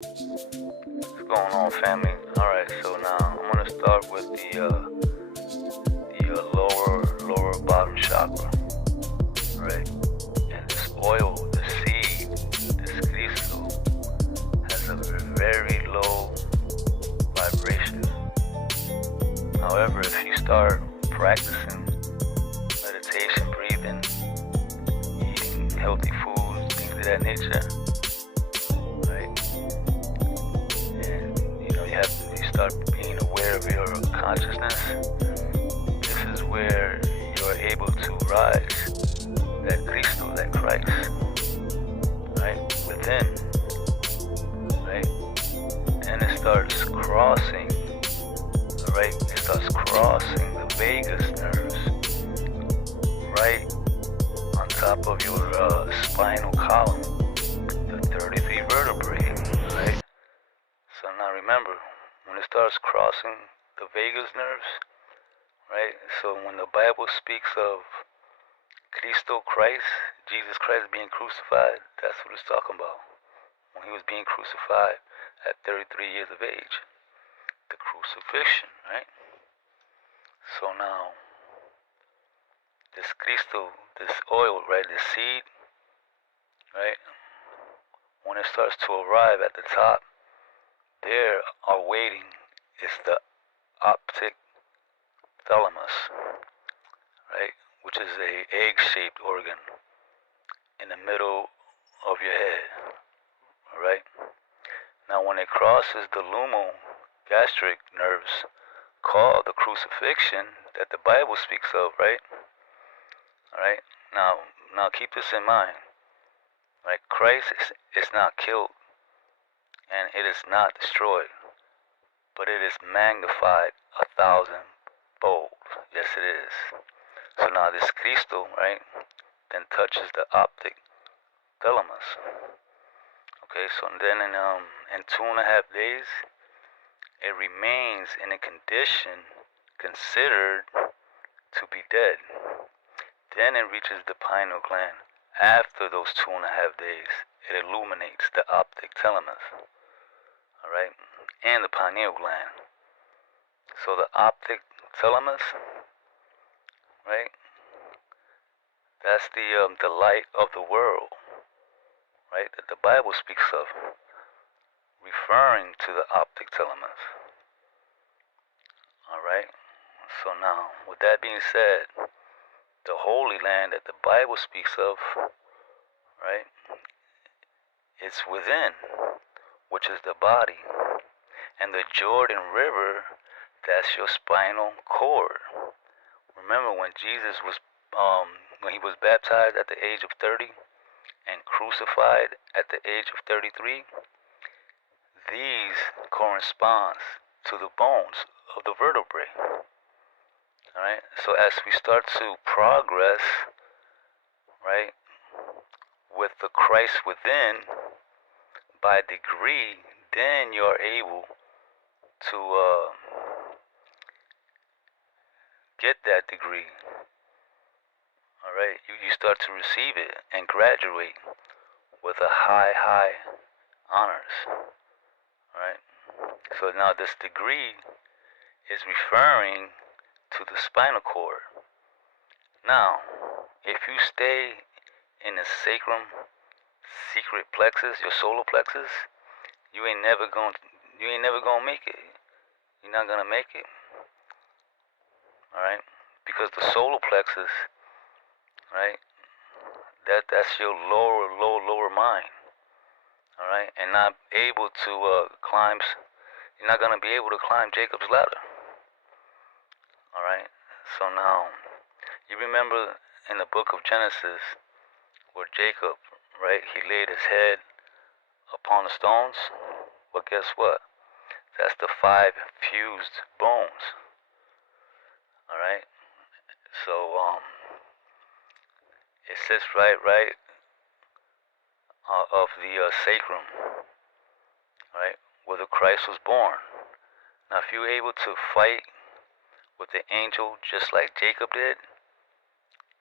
What's going on, family? Alright, so now I'm gonna start with the lower bottom chakra, right? And this oil, the seed, this crystal, has a very low vibration. However, if you start practicing meditation, breathing, eating healthy foods, things of that nature, you start being aware of your consciousness, this is where you're able to rise that crystal, that Christ, right, within, right? And it starts crossing, right? It starts crossing the vagus nerves, right on top of your spinal column, the 33 vertebrae, right? So now remember, when it starts crossing the vagus nerves, right? So when the Bible speaks of Christo Christ, Jesus Christ being crucified, that's what it's talking about. When he was being crucified at 33 years of age, the crucifixion, right? So now, this Christo, this oil, right, this seed, right? When it starts to arrive at the top, there are waiting is the optic thalamus, right, which is a egg-shaped organ in the middle of your head, all right? Now when it crosses the lumo-gastric nerves called the crucifixion that the Bible speaks of, right? All right, now keep this in mind, right? Christ is not killed and it is not destroyed, but it is magnified 1,000-fold. Yes, it is. So now this crystal, right, then touches the optic thalamus. Okay, so then in 2.5 days, it remains in a condition considered to be dead. Then it reaches the pineal gland. After those 2.5 days, it illuminates the optic thalamus. Alright, and the pineal gland. So the optic thalamus, right? That's the light of the world, right? That the Bible speaks of, referring to the optic thalamus. Alright, so now, with that being said, the Holy Land that the Bible speaks of, right, it's within, which is the body, and the Jordan River, that's your spinal cord. Remember when Jesus was, when he was baptized at the age of 30 and crucified at the age of 33, these corresponds to the bones of the vertebrae. All right. So as we start to progress, right, with the Christ within, by degree, then you're able to get that degree. All right, you start to receive it and graduate with a high honors. All right. So now this degree is referring to the spinal cord. Now, if you stay in the sacrum, secret plexus, your solar plexus, you ain't never gonna make it. You're not gonna make it. Alright? Because the solar plexus, right, that's your lower mind. Alright? And not able to climb, you're not gonna be able to climb Jacob's ladder. Alright? So now, you remember in the book of Genesis where Jacob, right, he laid his head upon the stones? But guess what? That's the 5 fused bones. Alright? So, it sits right of the sacrum, right, where the Christ was born. Now, if you're able to fight with the angel just like Jacob did,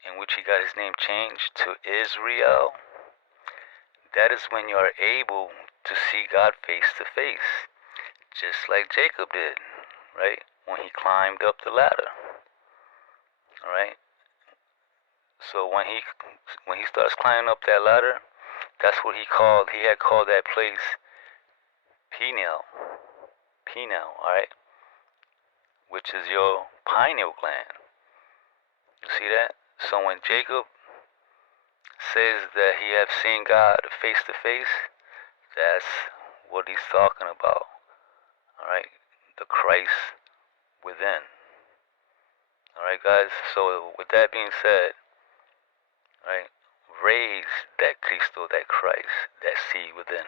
in which he got his name changed to Israel, that is when you are able to see God face to face, just like Jacob did, right? When he climbed up the ladder, all right? So when he starts climbing up that ladder, that's what he had called that place Peniel, all right? Which is your pineal gland. You see that? So when Jacob says that he have seen God face to face, that's what he's talking about. All right, the Christ within. All right, guys. So with that being said, right, raise that Cristo, that Christ, that seed within.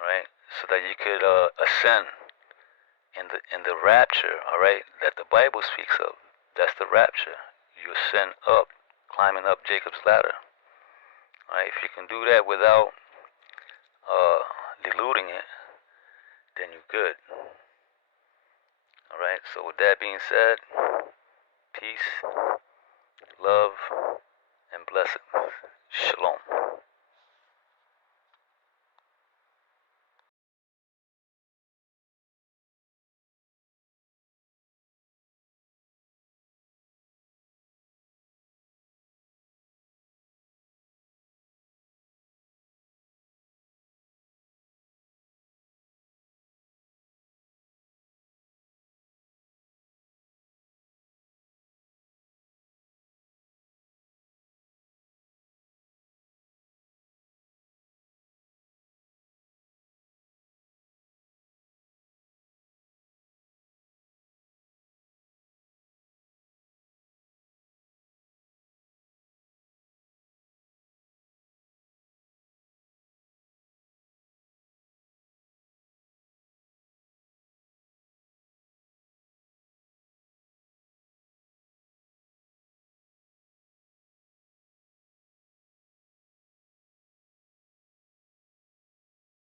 All right, so that you could ascend in the rapture. All right, that the Bible speaks of. That's the rapture. You ascend up, climbing up Jacob's ladder. All right, if you can do that without diluting it, then you're good. All right. So with that being said, peace, love, and blessings. Shalom.